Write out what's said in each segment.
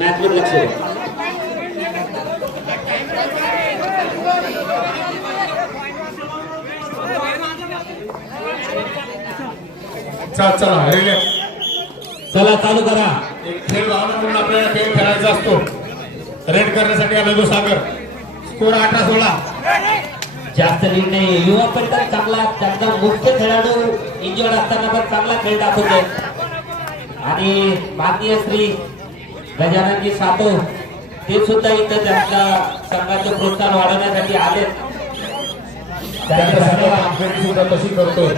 Match वर लक्ष द्या. चल चला रिले चला चालू करा. एक खेळ भावना म्हणून आपल्याला खेळ खेळायचा असतो. रेड करण्यासाठी आलो तो सागर. स्कोर अठरा सोळा. जास्त लीड नाही युवा पण तर चांगला त्यांचा मुख्य खेळाडू इंजुअर्ड असताना पण चांगला खेळ दाखवतोय. आणि माननीय श्री गजाननजी सातो ते सुद्धा इथं त्यांच्या संघाचं प्रोत्साहन वाढवण्यासाठी आले सुद्धा तशी करतोय?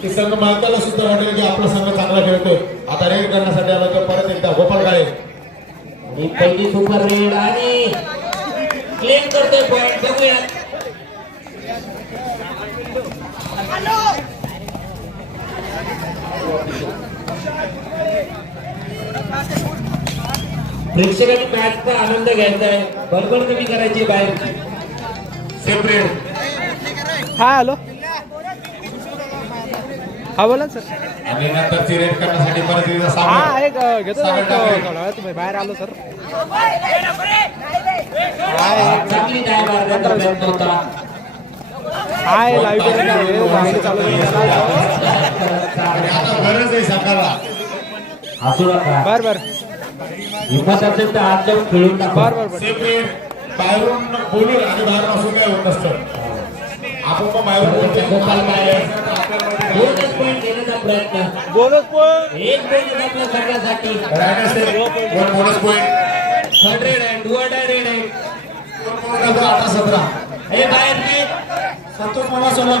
की संघ मालकाला सुद्धा वाटेल की आपला संघ चांगला खेळतोय. आता रेड करण्यासाठी आलो तो परत एकदा गोपाल काळे आणि पहिली सुपर रेड आणि क्लेम करतोय पॉईंट बघूया प्रेक्षकांनी मॅचचा आनंद घ्यायचा आहे. बडबड कमी करायची बाहेरची. सेपरेट हा हॅलो. हा बोला ना सर. आणि नंतरची रेड करण्यासाठी परत एकदा हा एक घेतो. थोडा तुम्ही बाहेर आलो सर. चांगली डाय मारण्याचा प्रयत्न होता. लाईव्ह गाडी चालू आहे. आता गरज आहे बर बर. हिंमत असेल तर आज जाऊन खेळून टाका बर बर बर सेपरेट बाहेरून बोलून आणि बाहेरून असून काय होत नसतं. आपण मग बाहेरून माहिती दोनच पॉईंट घेण्याचा प्रयत्न. बोलत पण. एक पॉईंट आपल्या वन बोनस पॉईंट हंड्रेड आहे टू हंड्रेड आहे अठरा सतरा. हे बाहेर नाही संतोष मामा सोला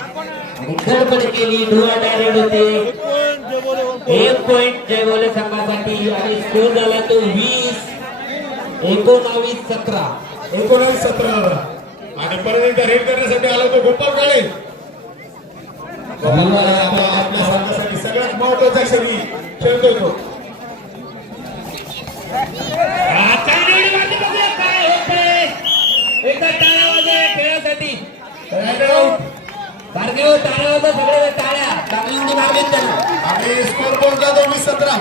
आणि गडबड केली टू हंड्रेड होते एक पॉईंट जय बोले संघासाठी आणि स्कोर झाला तो वीस. एकोणावीस सतरा. एकोणावीस सतरा आणि परत एकदा रेड करण्यासाठी आलो तो गोपाल काळे. आपल्या संघासाठी सगळ्यात महत्त्वाच्या क्षणी खेळतोय तो. खेळासाठी. टाळ्या वाजवा सगळे टाळ्या. चांगली उडी मारली त्यांना. आणि स्कोर बोर्ड जातो वीस सतरा.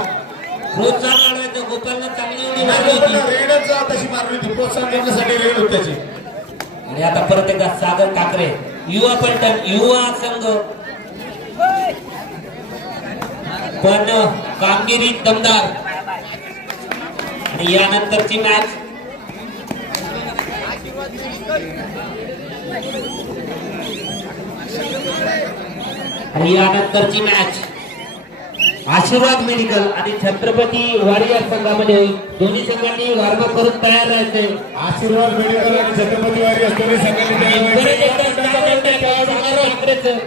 प्रोत्साहन वाढवायचं गोपालनं चांगली उडी मारली होती. रेडच तशी मारली होती. प्रोत्साहन देण्यासाठी रेड होती त्याची. आणि आता परत एकदा सागर ठाकरे युवा पलटण युवा संघ. पण कामगिरी दमदार. आणि यानंतरची मॅच आणि यानंतरची मॅच आशीर्वाद मेडिकल आणि छत्रपती वारियर संघामध्ये दोन्ही संघांनी वॉर्मअप करून तयार राहायचे आशीर्वाद मेडिकल आणि छत्रपती वारी असलेली परत एकदा संघाने सागर ठाकरे, सागर ठाकरेचं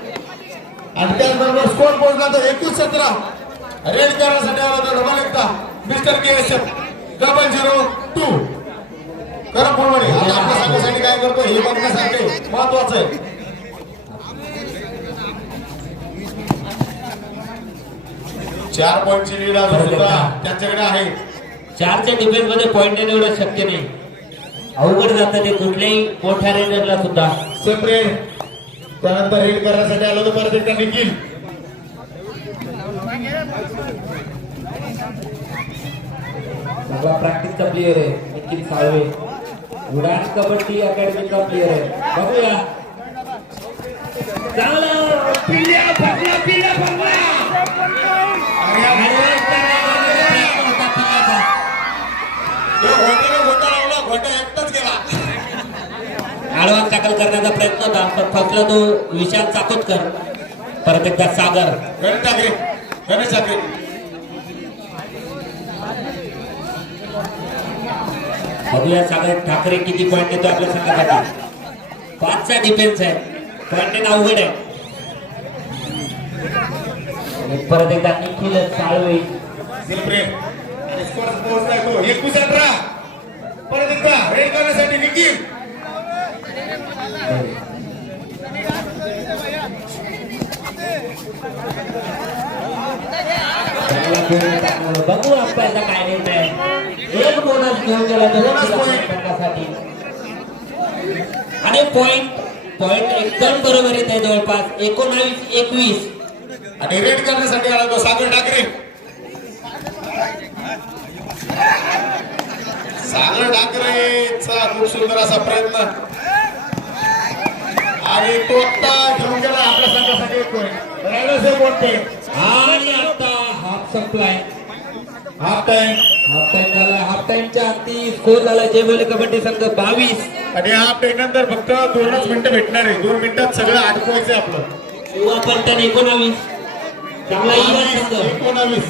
आणि त्याचबरोबर स्कोर बोर्ड जातो एकवीस सतरा रेड करण्यासाठी आला होता डबल एकदा mister K S F double zero two खरं प्रमाणे आता आपल्या संघासाठी काय करतो हे बघण्यासारखे महत्वाचं आहे चार पॉईंटची लीड अजून सुद्धा त्यांच्याकडे आहे. चारच्या डिफेन्समध्ये पॉइंट एवढं शक्य नाही. अवघड जातं ते कुठल्याही मोठ्या रेडरला सुद्धा. सेपरेट त्यानंतर रीड करण्यासाठी आलो तो परत एकदा निखिल. प्रॅक्टिसचा प्लेअर आहे. निखिल साळवे. उडान कबड्डी अकॅडमीचा प्लेअर आहे. बघूया. चांगला. पिल्ल्या पकडला आणि या टाकल करण्याचा प्रयत्न होता पण फसला तो विशाल चाकोतकर परत एकदा सागर. गणेश ठाकरे गणेश ठाकरे. बघूया सागर ठाकरे किती पॉईंट देतो आपल्या संघासाठी. पाचचा डिफेन्स आहे. पॉईंट अवघड आहे आणि परत एकदा निखिल साळवे एकवीस अठरा परत एकदा रेड करण्यासाठी निखिल. बघू आपल्याला काय निर्णय. एक बोनस घेऊन गेला. संघासाठी आणि पॉइंट पॉइंट एकदम बरोबर येत आहे जवळपास. एकोणावीस एकवीस. आणि रेट करण्यासाठी आला सागर ठाकरे. सागर ठाकरेचा खूप सुंदर असा प्रयत्न. आणि तो आता घेऊन गेला आपल्या संघासाठी बोलते आणि आता हाफ संपलाय हाफ टाइम हाफ टाइम झाला. हाफ टाइमच्या आधी स्कोर झाला. जेवले कबड्डी संघ बावीस. आणि हाफ टाइम नंतर फक्त दोनच मिनिटं भेटणार आहे. दोन मिनिटात सगळं आटकवायचं आपलं. युवा पंतन एकोणावीस. चांगला संघ एकोणावीस.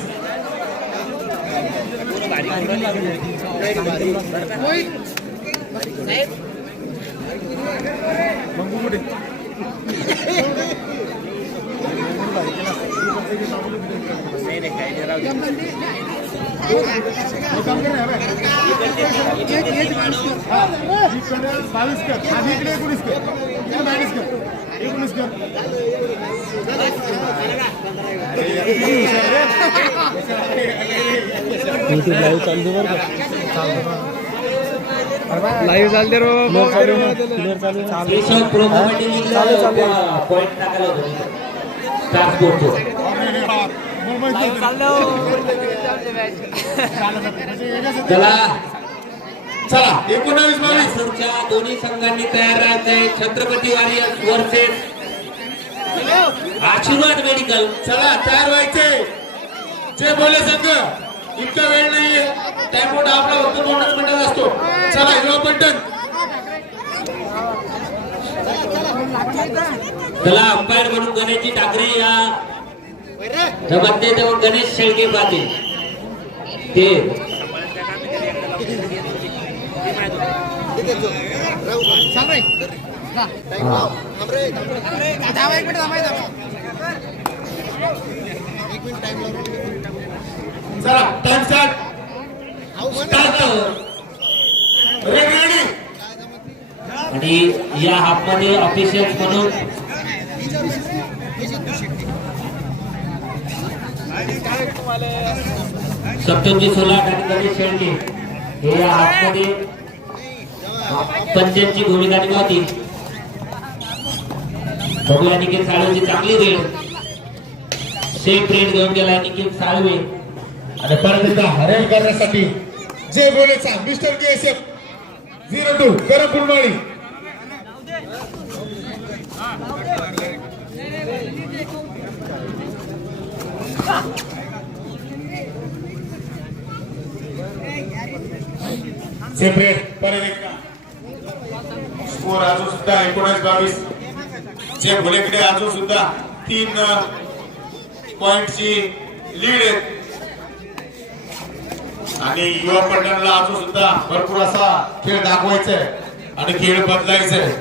बावीस कर. आणि इकडे एकोणीस कर. बावीस कर. एकोणीस कर. लाईव्ह चालू बरं का लाईव्ह चालते रो. क्लिअर चालू. चालू कबड्डी चालू, एकोणावीस बावीस. दोन्ही संघांनी तयार राहायचंय. Chhatrapati warriors versus Ashirwad medical चला तयार व्हायचे. जे बोले संघ इतका वेळ नाहीये त्यामुळे आपला फक्त दोनच मिनिटात असतो. चला युवा पलटण चला अंपायर म्हणून गणेशजी ठाकरे या जबाबदारी देऊन गणेश शेळके पाटील ते. हा. चला टाइम स्टार्ट आणि या हाफमध्ये ऑफिशियल्स म्हणून सप्तमजी सोलाट आणि गणेश शेळके हे या हाफमध्ये पंचांची भूमिका निभावतील. बघूया निखिल साळवेची चांगली रेड सेम रेड घेऊन गेला निखिल साळवे. आणि परत हरण करण्यासाठी जे बोलेचा mister K S F zero two Karam Phulmali separate परत एकदा. स्कोर अजून सुद्धा एकोणीस बावीस. जे भोलेकडे अजून सुद्धा तीन पॉइंटची लीड आहे. आणि युवा पलटणला अजून सुद्धा भरपूर असा खेळ दाखवायचा आहे आणि खेळ बदलायचा आहे.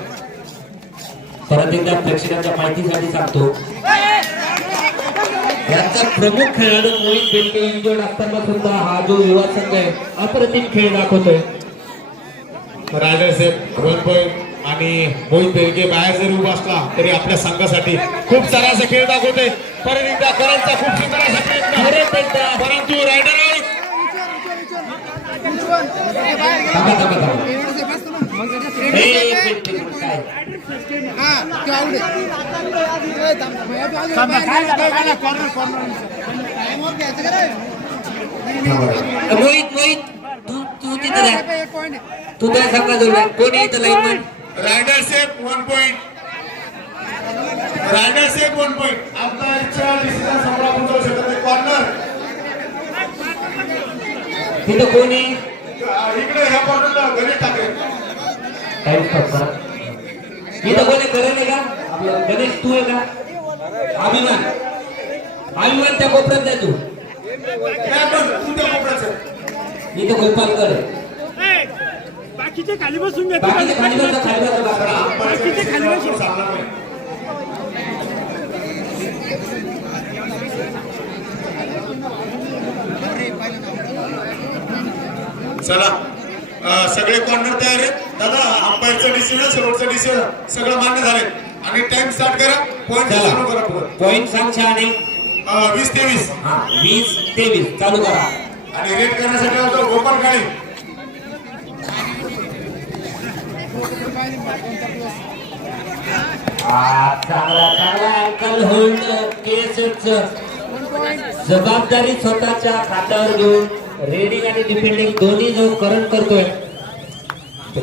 परत एकदा प्रेक्षकांच्या माहितीसाठी सांगतो. यांचा प्रमुख खेळाडू मोहित बेलके इंजोर्ड असताना सुद्धा हा जो युवा संघ आहे अप्रतिम खेळ दाखवतोय. राजा साहेब पॉईंट आणि मोहित बेरगे बाहेर जरी उभा असला तरी आपल्या संघासाठी खूप सारा असा खेळ दाखवतोय. परत एकदा करांचा खूप सुंदर प्रयत्न. परत रायडर हे, काय? मोहित मोहित तू तू तिथे. तू काय सांगा जोडला कोणी इथं line raider safe one point raider safe one point आमदारच्या decision समोर आपण जाऊ शकत नाही कॉर्नर तिथं कोणी इकडे ह्या कॉर्नरला गणेश ठाकरे. टाइम स्टॉप करा इथं कोणी करेल का? आपलं गणेश तू आहे का? अभिमान. अभिमान त्या कोपऱ्यात जा तू. तू त्या कोपऱ्यात चल. इथं गोपाल कर. बाकीचे खाली बसून घेतो बाकीचे खाली बसा खाली बसा बाकडा. बाकीचे खाली बसून. चला. सगळे कॉर्नर तयार आहेत. दादा अंपायरचं डिसिजन शेवटचं डिसिजन सगळं मान्य झालंय. आणि टाइम स्टार्ट करा. पॉईंट चला. करा. पॉईंट शहाणे अं, वीस तेवीस. वीस तेवीस. चालू करा. आणि रेड करण्यासाठी होतो गोपाल काळे चांगला चांगला अँकल होल्ड केस जबाबदारी स्वतःच्या खात्यावर घेऊन. रेडिंग आणि डिफेंडिंग दोन्ही जो करंट करतोय तो.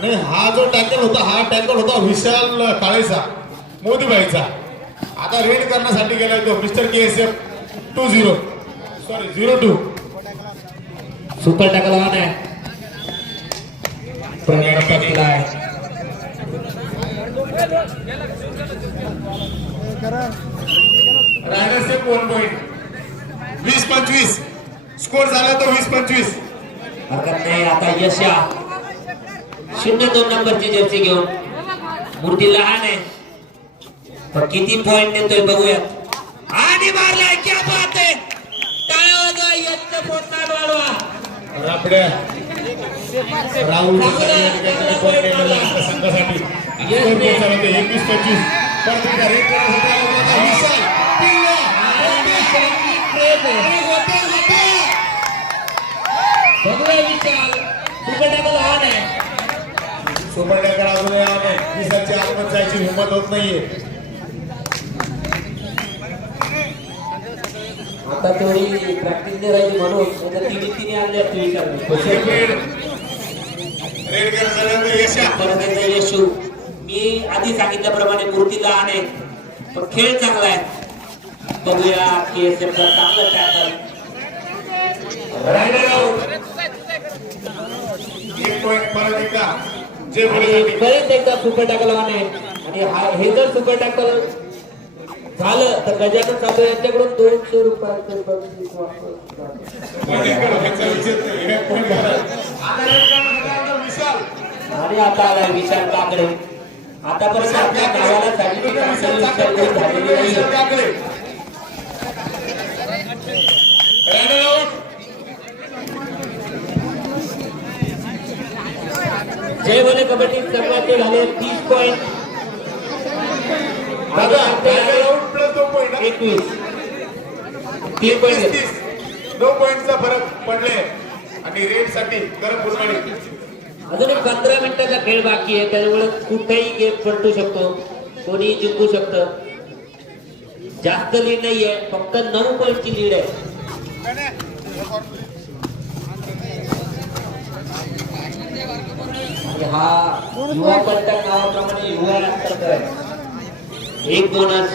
नाही हा जो टॅकल होता हा टॅकल होता विशाल काळेचा मोदीबाईचा आता रेड करण्यासाठी गेलाय तो mister K S F two zero sorry zero two super tackle on आहे प्रणय पटला आहे. रायडर सेफ वन पॉईंट वीस पंचवीस. स्कोर झाला तो वीस पंचवीस. हरकत नाही आता यशा शून्य दोन नंबरची जर्सी घेऊन. मूर्ती लहान आहे. पण किती पॉइंट देतोय बघूयात. आणि मारलाय क्या बात आहे. वाढवा. रापड्या. राहुल. या संघासाठी एकवीस पंचवीस. बघूया विशाल सुपर टॅकल ऑन आहे. सुपर नाही विशालची आतमध्ये जायची हिंमत होत नाहीये. आता थोडी प्रॅक्टिस नाही राहिली म्हणून तर तिने तिने आणली असते विचार यश आहे. परत एकदा यशू. मी आधी सांगितल्याप्रमाणे मूर्ती लहान आहे. पण खेळ चांगला आहे. बघूया की चांगलं टॅकल रायडर परत एकदा. सुपर टॅकल आहे आणि हा जर सुपर टॅकल झालं तर गजानन साधू यांच्याकडून दोनशे रुपयाचे बक्षीस आणि आता आला विशाल काकडे. आतापर्यंत आपल्या गावाला झालेली नाही. जय बोले कबड्डी संघाचे झाले तीस पॉईंट एकवीस. तीन पॉईंट नो पॉईंटचा फरक पडले. आणि रेडसाठी गरम अजून एक पंधरा मिनिटाचा खेळ बाकी आहे त्याच्यामुळे कुठेही गेम पलटू शकतो. कोणीही जिंकू शकतं. जास्त लीड नाहीये फक्त नऊ पॉईंटची लीड आहे. म्हणजे हा युवा पलटण नावाप्रमाणे युवा राष्ट्र एक दोनच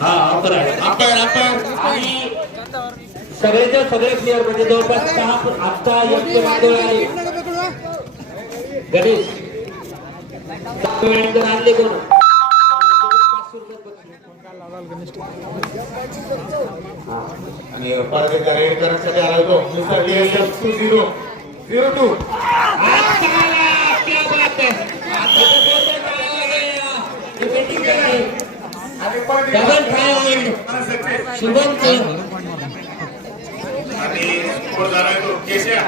हा ऑफर आहे अंपायर आणि सगळेच्या सगळे प्लेअर म्हणजे जवळपास सहा आत्ता योग्य वादळ आहे. गणेश. आणले कोण? पाचशे रुपये आणि परत एकदा रेड करण्यासाठी आला होतो. Mister K S F two zero. Zero two. आला, है. आणि. शुभम आणि स्कोर झालाय तो केशा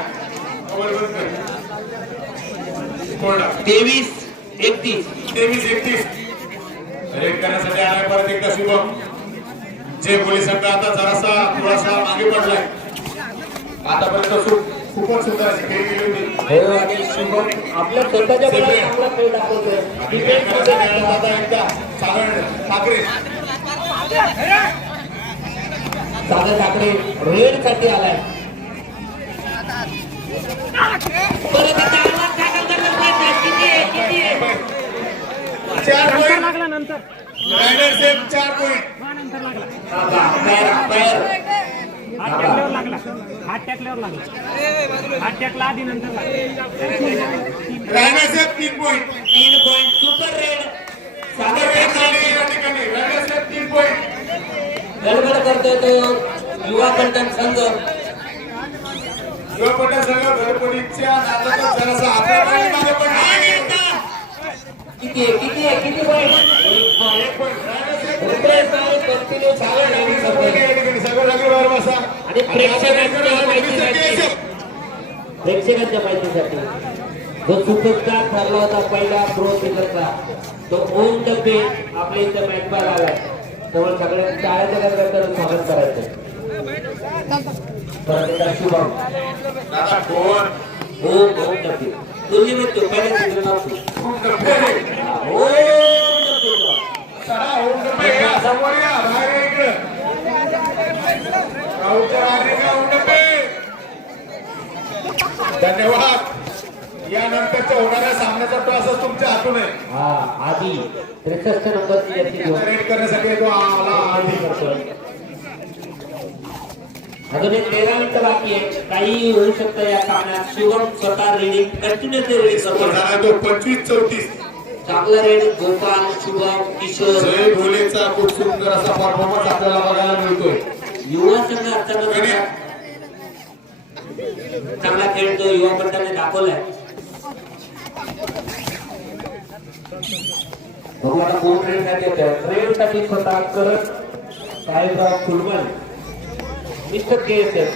स्कोर तेवीस एकतीस. तेवीस एकतीस. रेड करण्यासाठी आलाय परत एकदा शुभम. जे पोलीस संघ आता जरासा थोडासा आतापर्यंत खूपच सुंदर खेळी गेली होती आपल्या स्वतःच्या बळावर खेळ दाखवतोय एकदा ठाकरे सागर ठाकरे रेडसाठी आलाय चार पॉईंट. लागला नंतर चार पॉईंट बाबा, हात. टेकल्यावर लागला. हात टेकल्यावर लागला. हात टेकला आधी नंतर तीन पॉईंट तीन point super raid Sagar raid झाली ठाकरे या ठिकाणी. रायडर सेफ तीन पॉईंट गडबड करतोय तो युवा पलटण संघ. युवपटा संघ गडबडीच्या नादात जरासा आपल्या किती आहे? किती आहे? किती पॉइंट एक point. आणि प्रेक्षकांच्या माहितीसाठी जो सुपरस्टार ठरला होता पहिला प्रो क्रिकेटचा तो ओम डबे आपल्या इथं मॅच पाहायला आलाय त्यामुळे सगळ्यांच्या आयोजकांकडे स्वागत करायचं. शुभम हो. ओम ओम डबे तुम्ही म्हणतो पहिल्या चित्र नाव ओम. या धन्यवाद यानंतरच्या होणाऱ्या सामन्याचा त्रासच तुमच्या हातून आहे हा आधी. त्रेसष्ट करण्यासाठी तो आला आधी अजून एक तेरा मिनिटं बाकी आहे. काही होऊ शकतं या सामन्यात शिवम स्वतः रिडिंग कंटिन्यू रिडिंग करतो. पंचवीस चौतीस. चांगला रेड गोपाल शुभम किशोर. खूप सुंदर असा परफॉर्मन्स आपल्याला बघायला मिळतोय. युवा संघ असताना चांगला खेळतो युवा मंडळाने दाखवलाय. आता कोणसाठी येत स्वतः करत Sahebrao Kulmal mister K S S.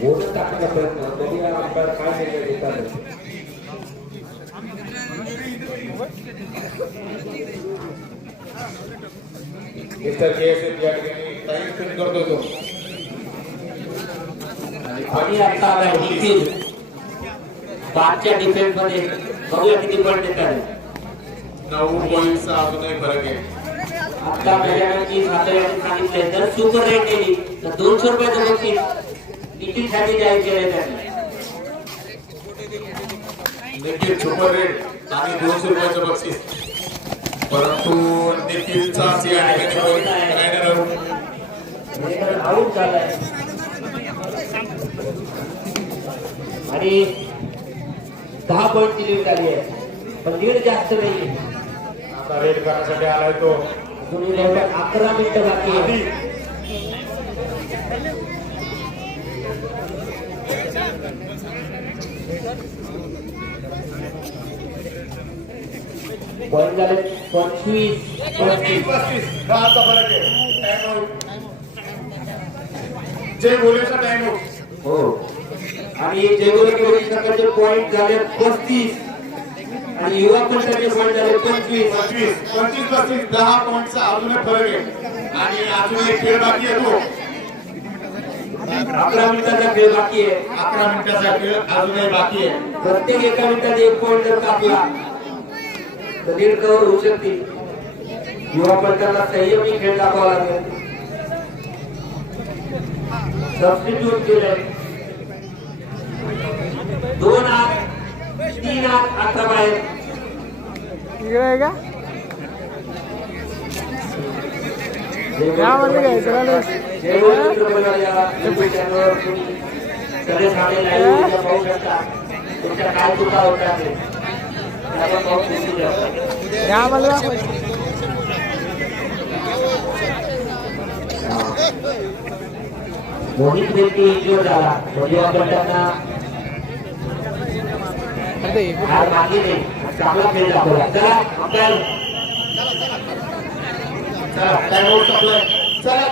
बोलत टाकण्याचा प्रयत्न. बघूया आपल्याला काय निर्णय घेतात? मिस्टर के एस एफ या ठिकाणी टाइम स्पेंड करतोय तो. आणि आता आलाय निखिल पाचच्या डिफेन्समध्ये बघूया किती पॉईंट देतात नऊ पॉईंटचा अजूनही फरक आहे. आता सातारा यांनी सांगितलंय जर सुपर रेट केली तर दोनशे रुपयाचं बक्षीस निखिलसाठी जाहीर केलंय त्यांनी. निखिल सुपर रेट आणि दोनशे रुपयाचं बक्षीस. परंतु रायडर आउट. झालाय आणि आहे पण जास्त नाही आता रेड करण्यासाठी आलाय तो अकरा मिनिटं बाकी झाले पंचवीस पस्तीस पस्तीस दहाचा फरक आहे. जय भोलेचा टाइम हो. आणि जयगोरी संघाचे पॉईंट झाले पस्तीस. आणि युवा पंचाचे पॉईंट झाले पंचवीस. पंचवीस पंचवीस पस्तीस. दहा पॉईंटचा अजूनही फरक आहे. आणि अजून एक खेळ बाकी आहे तो. अकरा मिनिटाचा खेळ बाकी आहे. अकरा मिनिटाचा खेळ अजूनही बाकी आहे. प्रत्येक एका मिनिटात एक पॉईंट जर कापला लीड कव्हर होऊ शकते. युवा पंचाला संयमी खेळ दाखवावा लागेल. सबस्टिट्यूट केलंय. दोन आठ तीन आठ अकरा बाहेर. इकडे आहे का घ्यायचं ना लस? सगळे सामने उद्या पाहू शकता. तुमच्या काय चुका होतात मोहित व्यक्ती इंजुअर झाला म्हणजे वापरताना मागे चांगला खेळ दाखवला चला आपल्याला चला. चला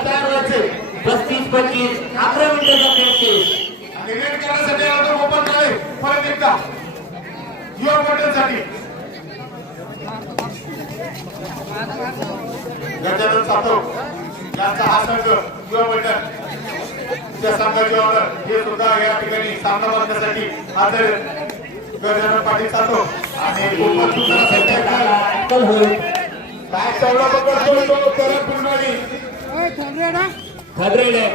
पस्तीस पंचवीस अकरा मिनिटाचा खेळ शेष आणि रेड करण्यासाठी परत एकदा युवा मंडळसाठी गजानन सातव यांचा हा संघ युवा मंडळ. त्या संघाची ऑर्डर हे सुद्धा या ठिकाणी सामना बघण्यासाठी हजर आहेत. गजानन पाटील सातव आणि गोपाल सुंदर काय चावला पकडतोय तो करत पुन्हाडी थर्ड रेड आहे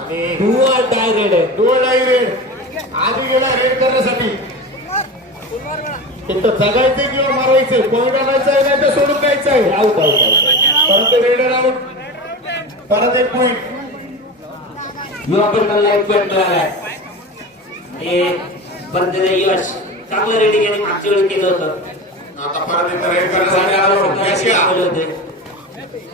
आणि आधी गेला रेड करण्यासाठी. तिथं जगायचंय किंवा मारायचंय पॉईंट आणायचंय नाही तर सोडून द्यायचंय आऊट आऊट आऊट परंतु रेडर आउट परत एक पॉईंट युवा पंचाला एक पॉईंट मिळालाय आणि परत यश. चांगलं रेडिंग यांनी मागच्या वेळी केलं होतं. आता परत एकदा रेड करण्यासाठी आलो. यश या.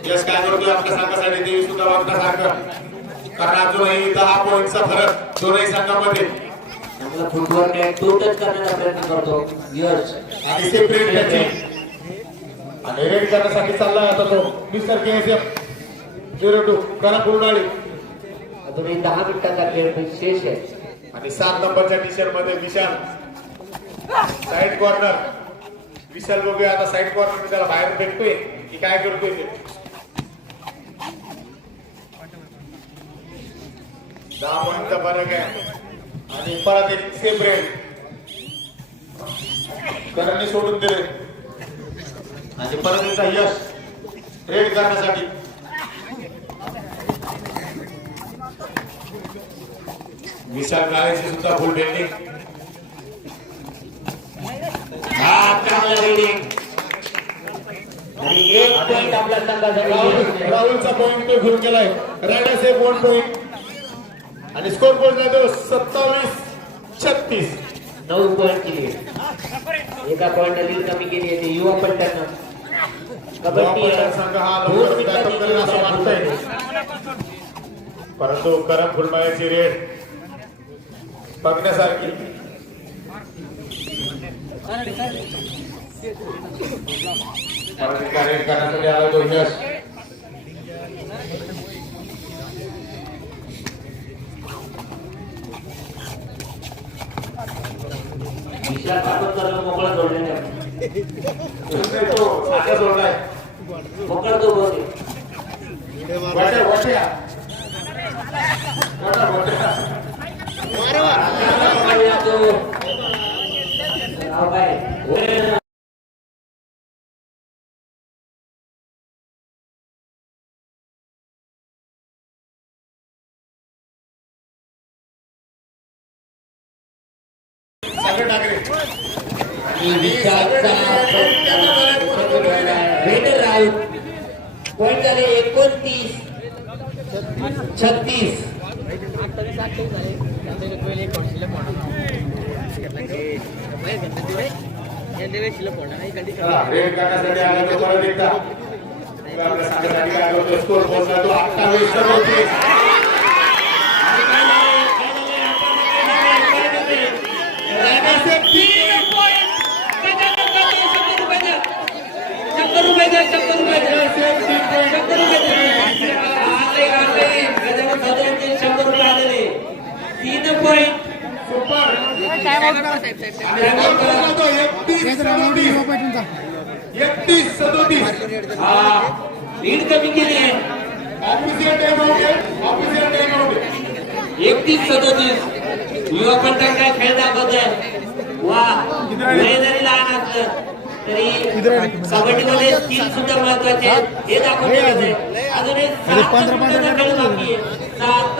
यश काय करतोय? आपल्या संघासाठी देवी सुद्धा वागण्यासारखं कारण अजूनही दहा पॉईंटचा फरक दोनही संघामध्ये. चांगला फुटवर्क आहे तो टच करण्याचा प्रयत्न करतो. यश. आणि सेपरेट त्याची. आणि रेड करण्यासाठी चाललाय आता तो. Mister K S F zero two. करा पूर्णाळी अजूनही दहा मिनिटाचा खेळ शेष आहे. आणि सात नंबरच्या टी शर्टमध्ये विशाल. साईड कॉर्नर विशाल बघूया आता साईड कॉर्नर त्याला बाहेर फेकतोय. की काय करतोय ते. दहा पॉईंटचा फरक आहे. आणि परत इतके ब्रेड. करणे सोडून दिले. आणि परत एकदा यश. रेड करण्यासाठी. विशाल गाळेची सुद्धा फुल बेंडिंग एक पॉइंट आपल्या संघासाठी. राहुलचा पॉइंट तो घेऊन गेलाय राणा से वन पॉइंट आणि स्कोर पोहोचला तो सत्तावीस छत्तीस। नऊ पॉईंट केली. एका पॉईंट लीड कमी केली आहे युवा पलटण कबड्डी परंतु करम फुलमायाची रेड. बघण्यासारखी. करण्यासाठी आला तो यश. विशाल काकोडकरला मोकळा सोडलेला तो साठा सोडलाय मोकळा तो बोलते वाट्या वाट्या वाटा वाट्या तो नाव काय ओरे. सागर ठाकरे आणि विशालचा वेटर आउट पॉईंट झाले एकोणतीस छत्तीस चला, रेड करण्यासाठी आला तो परत एकदा आपल्या संघासाठी आला होता स्कोर पोहोचला तो अठ्ठावीस तर होती शंभर रुपये द्या शंभर रुपये द्या शंभर रुपये द्या आले आले गजानन सदरेचे शंभर रुपये आलेले तो एकतीस सदोतीस हा लीड कमी केली आहे. ऑफिशियल टाइम आउट आहे ऑफिशियल टाइम आउट आहे एकतीस सदोतीस. युवा पंढर काय खेळ वा वय जरी लहान असलं तरी कबड्डीमध्ये स्किल सुद्धा महत्त्वाचे आहेत. हे दाखवते अजून एक सात.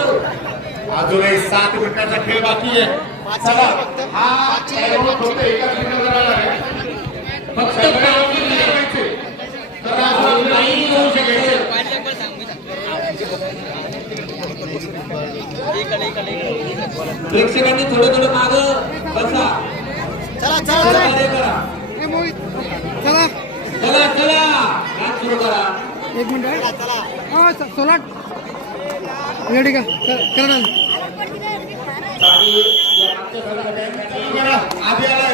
खेळ अजूनही सात मिनिटाचा खेळ बाकी आहे. चला हा टाइम आउट फक्त एकाच मिनिटाचा राहिला आहे. फक्त सगळ्यांनी करायचे. तर अजून नाही होऊ शकते प्रेक्षकांनी थोडं थोडं माग बसा. करा. चला. चला चला. काम सुरू करा. एक मिनिट सोलाट. रेडी का? करा या मागच्या आधी आला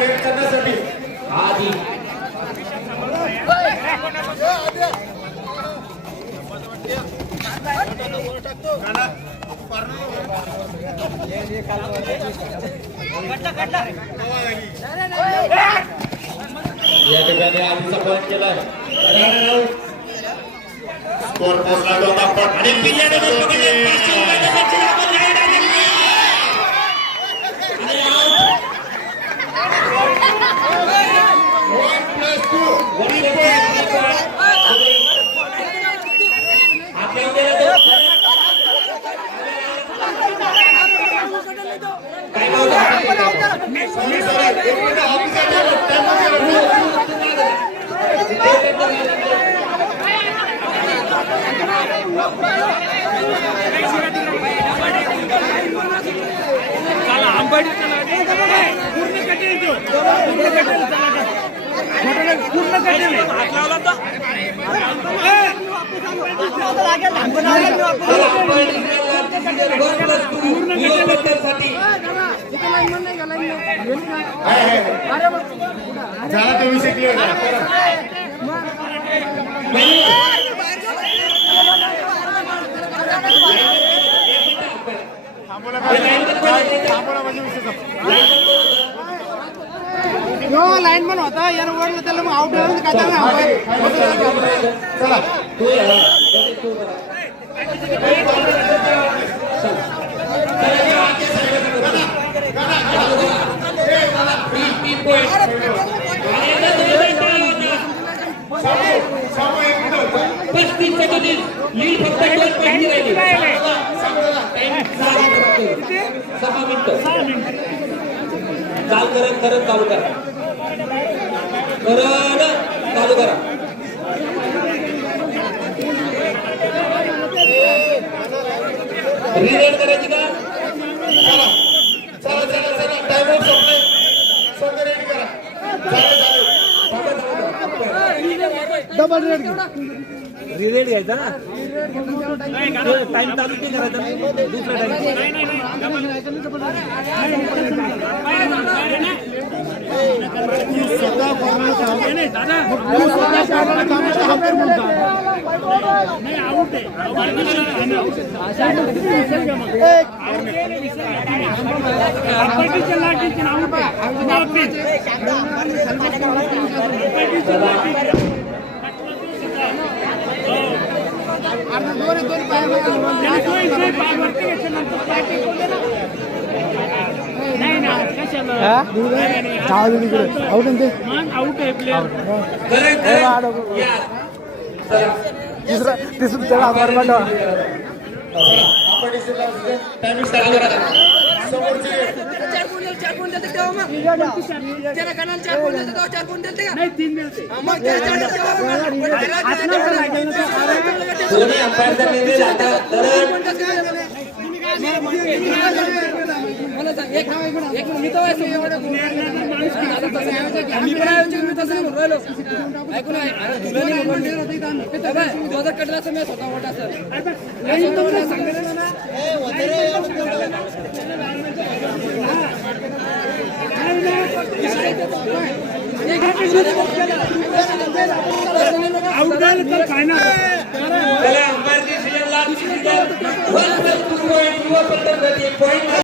ठिकाणी आधीचा पॉईंट केलाय स्कोर पोहोचला तो आता पण आणि पिल्ल्याने तो पकडले. पाचशे रुपयाचा बक्षीस आपण जाहीर केलेलं आहे. पूर्ण कटेल तो पूर्ण कटेल पूर्ण कटेल हात लावला तर साठी झाला तो विषय क्लिअर झाला करा. यो लाईन पण होता यानं वडलं त्याला मग आउट काय त्याला मागे, मागे, चला तू ये, हा. गणेश तू करा. तीन तीन point. आणि एकदा तुम्ही point मिळवला. शामू, शामू एक मिनिट. पस्तीस सदोतीस लीड फक्त दोन राहिली सहा मिनिटं चाल करत करत चालू करा करत चालू करा रिरेड करायची का चला चला संघ रेडी करा. रिरेट घ्यायचा ना टाइम चालू नाही करायचं दुसरा टाइम स्वतः करण्याचं काम- स्वतः करण्याचं काम म्हणजे हाफेर म्हणतात. करत करत आपण समोरचे चार कोण देते तेव्हा मग. त्याला कणाला चार कोण देते तेव्हा चार कोण देते का नाही तीन देते मग दोन्ही अंपायरचा निर्णय आता करत मला सांग, एक- एक मिनिट, मी तर वाचतो. आम्ही पण आहे, मी तसं नाही म्हणून राहिलो. ऐकून. हे कटला असं मी स्वतः मोठा सर. मी स्वतः मोठा सांगितलं पॉईंट